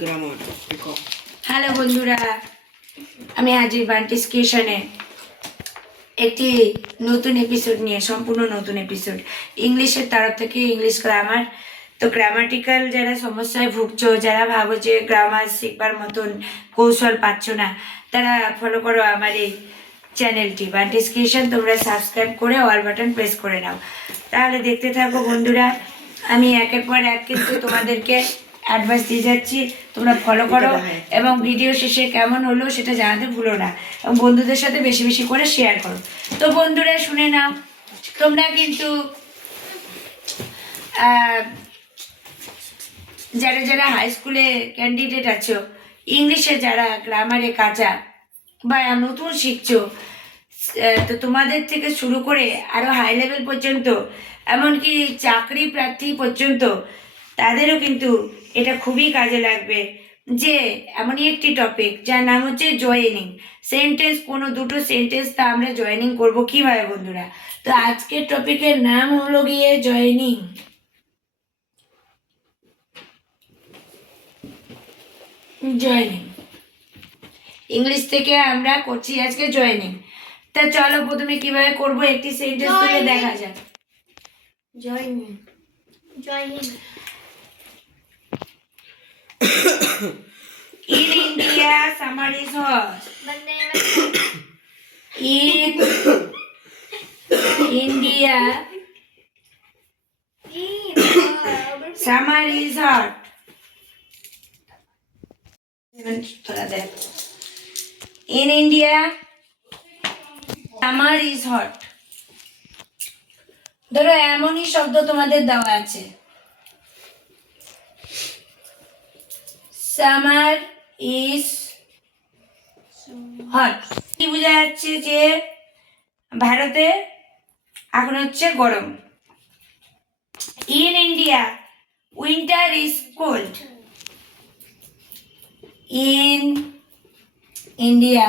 Grammar. Hello বন্ধুরা, আমি হাজির বান্টিস কিচেনে একটি নতুন এপিসোড নিয়ে, সম্পূর্ণ নতুন এপিসোড ইংলিশের তরফ থেকে। English grammar. তো গ্রামাটিক্যাল যারা সমস্যায় ভুগছো, যারা ভাবো যে গ্রামার শিখবার মতন কৌশল পাচ্ছ না, তারা ফলো করো আমার এই চ্যানেলটি বান্টিস কিচেন। তোমরা সাবস্ক্রাইব করে অল বাটন প্রেস করে নাও, তাহলে দেখতে থাকো বন্ধুরা। আমি একের পর এক কিন্তু তোমাদেরকে অ্যাডভাইস দিয়ে যাচ্ছি, তোমরা ফলো করো এবং ভিডিও শেষে কেমন হলো সেটা জানাতে ভুলো না, এবং বন্ধুদের সাথে বেশি বেশি করে শেয়ার করো। তো বন্ধুরা শুনে নাও, তোমরা কিন্তু যারা যারা হাই স্কুলে ক্যান্ডিডেট আছো, ইংলিশে যারা গ্রামারে কাঁচা বা নতুন শিখছো, তো তোমাদের থেকে শুরু করে আরও হাই লেভেল পর্যন্ত, এমনকি চাকরি প্রার্থী পর্যন্ত, তাদেরও কিন্তু এটা খুবই কাজে লাগবে। যে এমনই একটি টপিক যার নাম হচ্ছে জয়েনিং সেন্টেন্স। কোনো দুটো সেন্টেন্স তা আমরা জয়েনিং করব কিভাবে বন্ধুরা। তো আজকের টপিকের নাম হলো গিয়ে জয়েনিং। জয়েনিং ইংলিশ থেকে আমরা করছি আজকে জয়েনিং। তা চলো প্রথমে কিভাবে করব একটি সেন্টেন্স তুলে দেখা যাক। Joining Joining. In India, summer is hot. Bande In India, summer is hot. थोड़ा देख. In India, summer is hot. ধরো এমনই শব্দ তোমাদের দেওয়া আছে, সামার ইজ হট। কি বোঝা যাচ্ছে যে ভারতে এখন হচ্ছে গরম। In India winter is cold. In India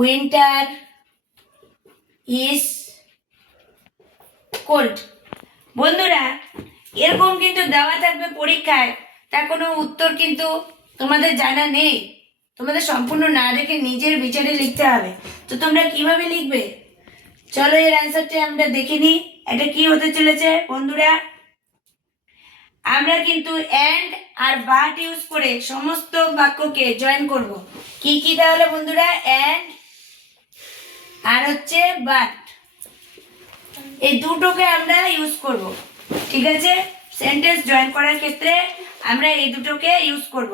winter is cold. বন্ধুরা এরকম কিন্তু দেওয়া থাকবে পরীক্ষায়, তার কোনো উত্তর কিন্তু তোমাদের জানা নেই, তোমাদের সম্পূর্ণ না দেখে নিজের বিচারে লিখতে হবে। তো তোমরা কিভাবে লিখবে চলো এর অ্যান্সারটা আমরা দেখে নিই। এটা কি হতে চলেছে বন্ধুরা, আমরা কিন্তু অ্যান্ড আর বাট ইউজ করে সমস্ত বাক্যকে জয়েন করব। কি কি তাহলে বন্ধুরা, অ্যান্ড আর হচ্ছে বাট, এই দুটোকে আমরা ইউজ করব। ঠিক আছে, সেন্টেন্স জয়েন করার ক্ষেত্রে আমরা এই দুটোকে ইউজ করব।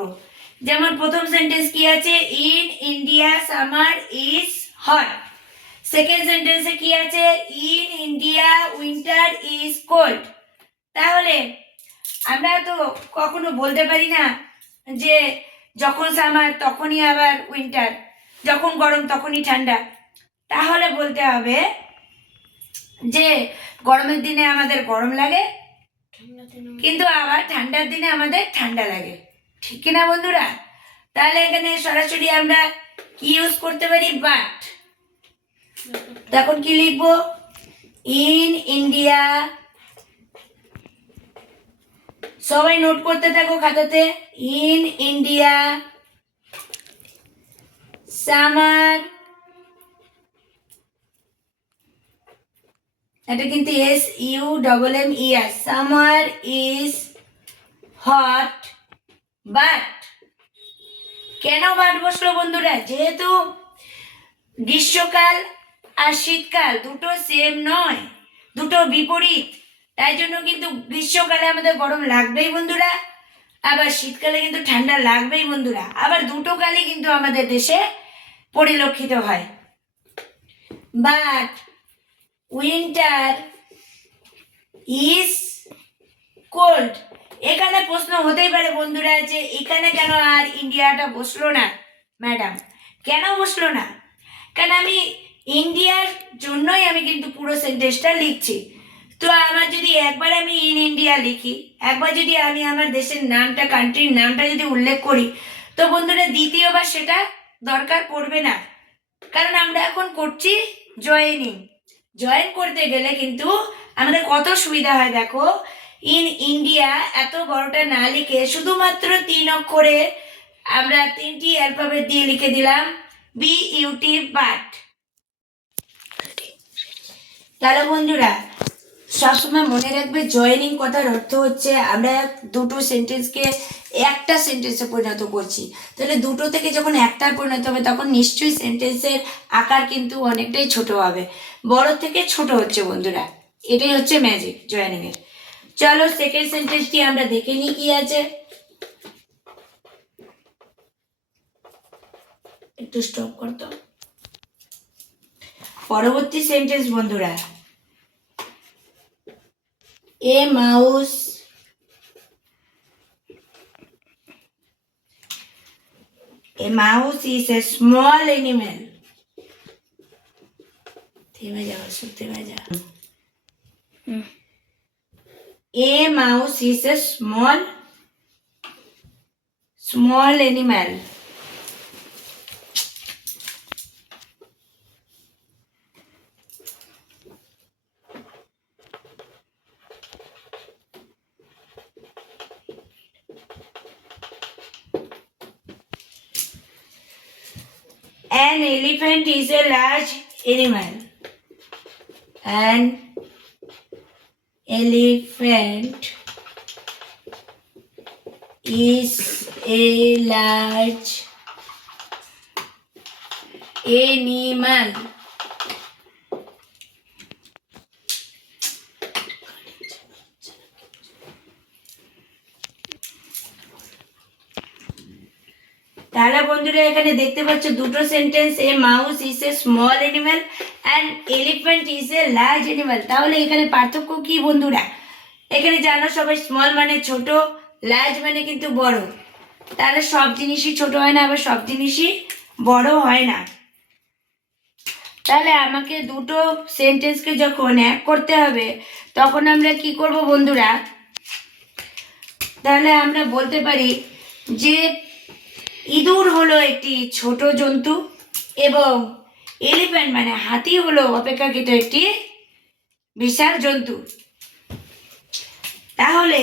যেমন প্রথম সেন্টেন্স কি আছে, in India summer is hot. Second সেন্টেন্সে কি আছে, in India winter is cold. তাহলে আমরা তো কখনো বলতে পারি না যে যখন সামার তখনই আবার উইন্টার, যখন গরম তখনই ঠান্ডা। তাহলে বলতে হবে যে গরমের দিনে আমাদের গরম লাগে, কিন্তু আবার ঠান্ডার দিনে আমাদের ঠান্ডা লাগে। ঠিক কিনা বন্ধুরা? তাহলে এখানে সরাসরি আমরা কি ইউজ করতে পারি, বাট। তখন কি লিখবো, ইন ইন্ডিয়া, সবাই নোট করতে থাকো খাতাতে, ইন ইন্ডিয়া সামার, এটা কিন্তু SUMMER, summer is hot but. কেন বাট বসলো বন্ধুরা, যেহেতু গ্রীষ্মকাল আর শীতকাল দুটো সেম নয়, দুটো বিপরীত, তাই জন্য কিন্তু গ্রীষ্মকালে আমাদের গরম লাগবেই বন্ধুরা, আবার শীতকালে কিন্তু ঠান্ডা লাগবেই বন্ধুরা। আবার দুটো কালই কিন্তু আমাদের দেশে পরিলক্ষিত হয়। But winter is cold. এখানে প্রশ্ন হতেই পারে বন্ধুরা যে এখানে কেন আর ইন্ডিয়াটা বসলো না ম্যাডাম, কেন বসলো না? কারণ আমি ইন্ডিয়ার জন্যই আমি কিন্তু পুরো সেন্টেন্সটা লিখছি। তো আমার যদি একবার আমি ইন ইন্ডিয়া লিখি, একবার যদি আমি আমার দেশের নামটা, কান্ট্রির নামটা যদি উল্লেখ করি, তো বন্ধুরা দ্বিতীয়বার সেটা দরকার পড়বে না, কারণ আমরা এখন করছি জয়েনিং। জয়েন করতে গেলে কিন্তু আমাদের কত সুবিধা হয় দেখো, ইন ইন্ডিয়া এত বড়টা না লিখে শুধুমাত্র 3 অক্ষরে আমরা 3টি অ্যালফাবেট দিয়ে লিখে দিলাম BUT বাট। তাহলে বন্ধুরা সবসময় মনে রাখবে জয়েনিং কথার অর্থ হচ্ছে আমরা দুটো সেন্টেন্সকে একটা সেন্টেন্সে পরিণত করছি। তাহলে দুটো থেকে যখন একটা পরিণত হবে তখন নিশ্চয়ই সেন্টেন্সের আকার কিন্তু অনেকটাই ছোট হবে, বড় থেকে ছোট হচ্ছে বন্ধুরা। এটাই হচ্ছে ম্যাজিক জয়েনিং এর। চলো সেকেন্ড সেন্টেন্সটি আমরা দেখে নিই কি আছে। একটু স্টপ করতো। পরবর্তী সেন্টেন্স বন্ধুরা, A mouse is a small animal. থেমে যাও, থেমে যাও। A mouse is a small animal. An elephant is a large animal. An elephant is a large animal. তাহলে বন্ধুরা এখানে দেখতে পাচ্ছ দুটো sentence, A mouse is a small animal and elephant is a large animal. তাহলে এখানে পার্থক্য কি বন্ধুরা? এখানে জানো সবাই স্মল মানে ছোট, লার্জ মানে কিন্তু বড়। তাহলে সব জিনিসই ছোট হয় না, আবার সব জিনিসই বড় হয় না। তাহলে আমাকে দুটো সেন্টেন্সকে যখন এক করতে হবে তখন আমরা কি করব বন্ধুরা? তাহলে আমরা বলতে পারি যে ইঁদুর হলো একটি ছোট জন্তু এবং এলিফ্যান্ট মানে হাতি হলো অপেক্ষাকৃত একটি বিশাল জন্তু। তাহলে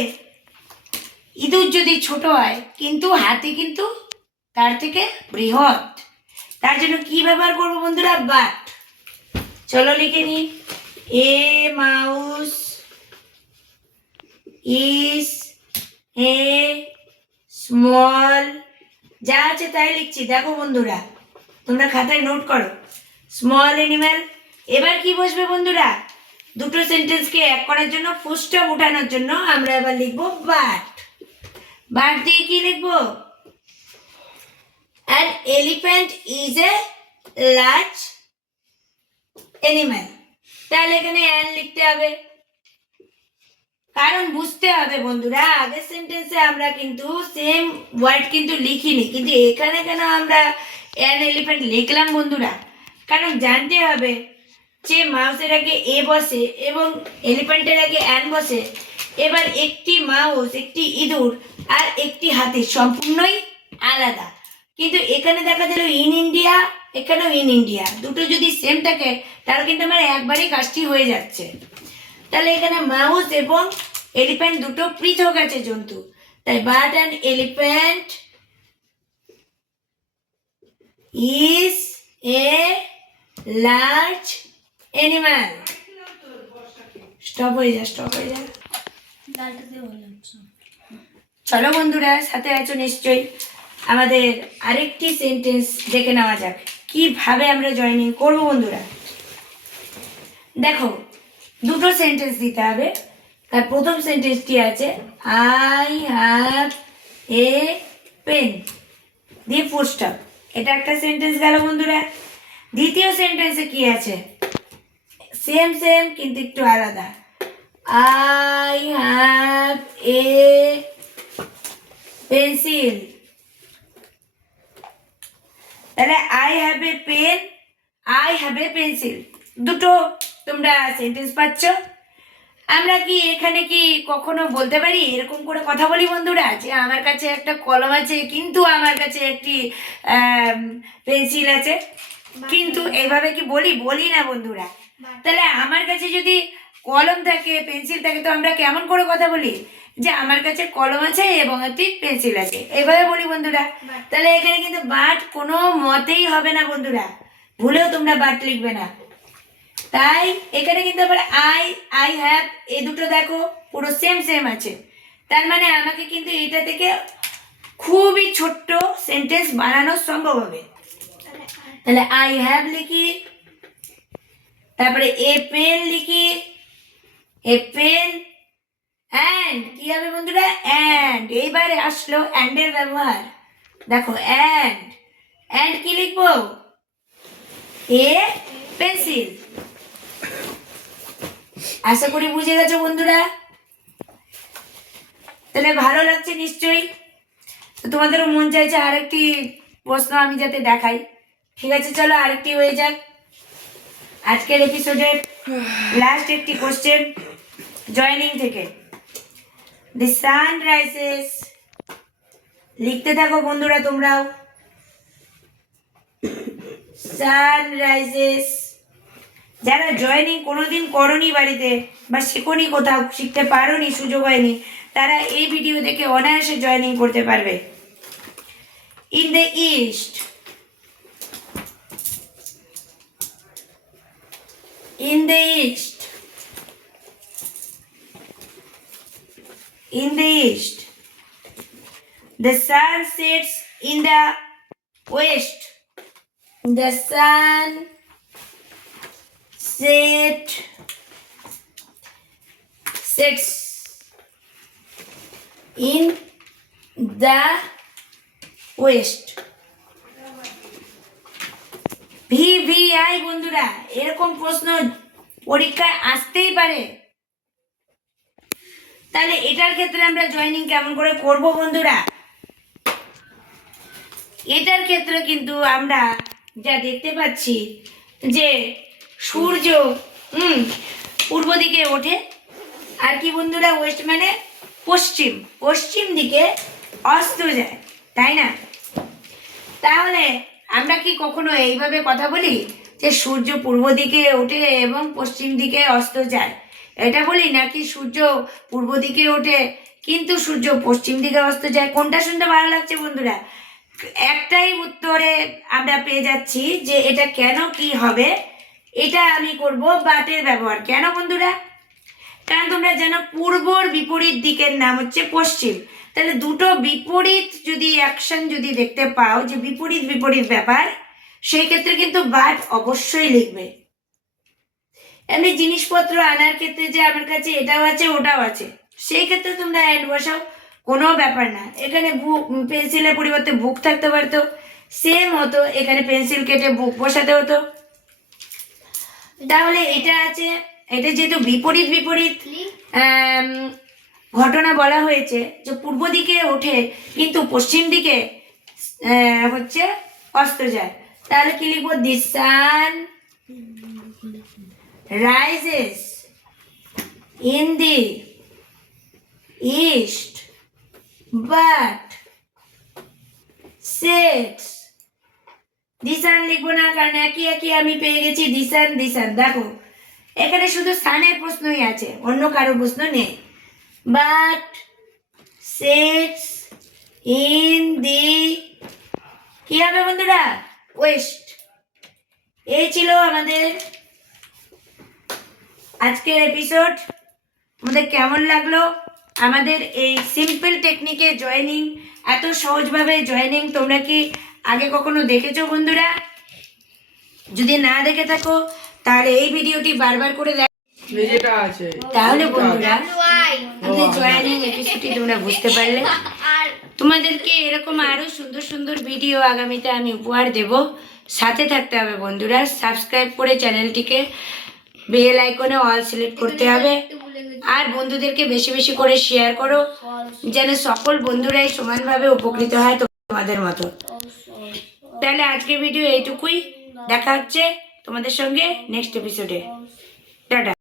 ইঁদুর যদি ছোট হয় কিন্তু হাতি কিন্তু তার থেকে বৃহৎ, তার জন্য কি ব্যবহার করবো বন্ধুরা? বাট। চলো লিখে নি, এ মাউস ইজ এ স্মল, যা আছে তাই লিখছি, দেখো বন্ধুরা তোমরা খাতায় নোট করো, স্মল অ্যানিম্যাল। এবার কি বসবে বন্ধুরা? দুটো সেন্টেন্সকে এক করার জন্য ফুল স্টপ উঠানোর জন্য আমরা এবার লিখবো বাট। বাট দিয়ে কি লিখবো? An elephant is a large animal. তাহলে এখানে অ্যান লিখতে হবে, কারণ বুঝতে হবে বন্ধুরা আগের সেন্টেন্সে আমরা কিন্তু সেম ওয়ার্ড কিন্তু লিখিনি, কিন্তু এখানে কেন আমরা অ্যান এলিফ্যান্ট লিখলাম বন্ধুরা? কারণ জানতে হবে যে মাউসের আগে এ বসে এবং এলিফ্যান্টের আগে অ্যান বসে। এবার একটি মাউস, একটি ইঁদুর আর একটি হাতি সম্পূর্ণই আলাদা, কিন্তু এখানে দেখা গেল ইন ইন্ডিয়া, এখানেও ইন ইন্ডিয়া, দুটো যদি সেম থাকে তাহলে কিন্তু আমার একবারই কাজটি হয়ে যাচ্ছে। তাহলে এখানে মাউস এবং এলিফ্যান্ট দুটো পৃথক আছে জন্তু, তাই but and elephant is a large animal. Stop হয়ে যা, স্টপ হয়ে যা। চলো বন্ধুরা সাথে আছো নিশ্চয়ই, আমাদের আরেকটি সেন্টেন্স দেখে নেওয়া যাক কিভাবে আমরা জয়েনিং করবো বন্ধুরা। দেখো দুটো সেন্টেন্স দিতে হবে। তার প্রথম সেন্টেন্সটি আছে আই হ্যাভ এ পেন দিয়ে ফুল স্টপ, এটা একটা সেন্টেন্স গেল বন্ধুরা। দ্বিতীয় সেন্টেন্সে কি আছে? সেম সেম কিন্তু একটু আলাদা, আই হ্যাভ এ পেন্সিল। তাহলে I have a pen, I have a pencil, দুটো তোমরা সেন্টেন্স পাচ্ছ। আমরা কি এখানে কি কখনো বলতে পারি, এরকম করে কথা বলি বন্ধুরা, যে আমার কাছে একটা কলম আছে কিন্তু আমার কাছে একটি পেন্সিল আছে? কিন্তু এইভাবে কি বলি? বলি না বন্ধুরা। তাহলে আমার কাছে যদি কলম থাকে, পেন্সিল থাকে, তো আমরা কেমন করে কথা বলি যে আমার কাছে কলম আছে এবং একটি পেন্সিল আছে, এভাবে বলি বন্ধুরা। তাহলে এখানে কিন্তু বাট কোনো মতেই হবে না বন্ধুরা, ভুলেও তোমরা বাট লিখবে না। তাই এখানে কিন্তু আবার আই হ্যাভ, এই দুটো দেখো পুরো সেম সেম আছে, তার মানে আমাকে কিন্তু এটা থেকে খুবই ছোট্ট সেন্টেন্স বানানো সম্ভব হবে। তাহলে আই হ্যাভ লিখি, তারপরে এ পেন লিখি, এ পেন, অ্যান্ড কি হবে বন্ধুরা, অ্যান্ড, এইবারে আসলো অ্যান্ডের ব্যবহার, দেখো অ্যান্ড কি লিখবো, এ পেন্সিল। আশা করি বুঝে গেছো বন্ধুরা। তাহলে ভালো লাগছে নিশ্চয়ই। তো তোমাদেরও মন চাইছে আরেকটি প্রশ্ন আমি যাতে দেখাই, ঠিক আছে চলো আরেকটি হয়ে যাক। আজকের এপিসোডের লাস্ট একটি কোশ্চেন জয়েনিং থেকে, দি সান রাইজেস, লিখতে থাকো বন্ধুরা তোমরাও, সান রাইজেস। যারা জয়েনিং কোনোদিন করনি বাড়িতে বা শেখনি, কোথাও শিখতে পারোনি, সুযোগ হয়নি, তারা এই ভিডিও দেখে অনায়াসে জয়েনিং করতে পারবে। In the east, in the east, in the east, the sun sets in the west, the sun sets in the west। VVI বন্ধুরা, এরকম প্রশ্ন পরীক্ষায় আসতেই পারে। তাহলে এটার ক্ষেত্রে আমরা জয়েনিং কেমন করে করব বন্ধুরা? এটার ক্ষেত্রে কিন্তু আমরা যা দেখতে পাচ্ছি যে সূর্য পূর্ব দিকে ওঠে, আর কি বন্ধুরা, ওয়েস্ট মানে পশ্চিম, পশ্চিম দিকে অস্ত যায়, তাই না? তাহলে আমরা কি কখনো এইভাবে কথা বলি যে সূর্য পূর্ব দিকে ওঠে এবং পশ্চিম দিকে অস্ত যায়, এটা বলি? নাকি সূর্য পূর্ব দিকে ওঠে কিন্তু সূর্য পশ্চিম দিকে অস্ত যায়? কোনটা শুনতে ভালো লাগছে বন্ধুরা? একটাই উত্তরে আমরা পেয়ে যাচ্ছি যে এটা কেন কি হবে। এটা আমি করব বাটের ব্যবহার। কেন বন্ধুরা? কারণ তোমরা জানো পূর্বর বিপরীত দিকের নাম হচ্ছে পশ্চিম। তাহলে দুটো বিপরীত যদি অ্যাকশন যদি দেখতে পাও যে বিপরীত বিপরীত ব্যাপার, সেই ক্ষেত্রে কিন্তু বাট অবশ্যই লিখবে। এমনি জিনিসপত্র আনার ক্ষেত্রে যে আমার কাছে এটাও আছে ওটাও আছে, সেই ক্ষেত্রে তোমরা অ্যাড বসাও, কোনো ব্যাপার না। এখানে বুক, পেন্সিলের পরিবর্তে বুক থাকতে পারতো, সেম হতো, এখানে পেন্সিল কেটে বুক বসাতে হতো। তাহলে এটা আছে, এটা যেহেতু বিপরীত বিপরীত ঘটনা বলা হয়েছে, যে পূর্ব দিকে ওঠে কিন্তু পশ্চিম দিকে হচ্ছে অস্ত যায়, তাহলে কি লিখবো? The sun rises in the east but sets, the sun লিখবো না, কারণ একই একই আমি পেয়ে গেছি দিশান দিশান। দেখো এখানে শুধু সানের প্রশ্নই আছে, অন্য কারো প্রশ্ন নেই। বাট সেটস ইন দি, কি হবে বন্ধুরা? ওয়েস্ট। এই ছিল আমাদের আজকের এপিসোড। আমাদের কেমন লাগলো? আমাদের এই সিম্পল টেকনিকে জয়েনিং, এত সহজভাবে জয়েনিং তোমরা কি আগে কখনো দেখেছো বন্ধুরা? যদি না দেখে থাকো তাহলে এই ভিডিওটি বারবার করে দেখ, তাহলে বন্ধুরা আমাদের জয়েনিং এপিসোডটি তোমরা বুঝতে পারলে। তোমাদেরকে এরকম আরো সুন্দর সুন্দর ভিডিও আগামীতে আমি উপহার দেব, সাথে থাকতে হবে বন্ধুরা। সাবস্ক্রাইব করে চ্যানেলটিকে বেল আইকনে অল সিলেক্ট করতে হবে, আর বন্ধুদেরকে বেশি বেশি করে শেয়ার করো, যেন সকল বন্ধুরাই সমানভাবে উপকৃত হয় তোমাদের মতো। তাহলে আজকের ভিডিও এইটুকুই, দেখা হচ্ছে তোমাদের সঙ্গে নেক্সট এপিসোডে। টাটা।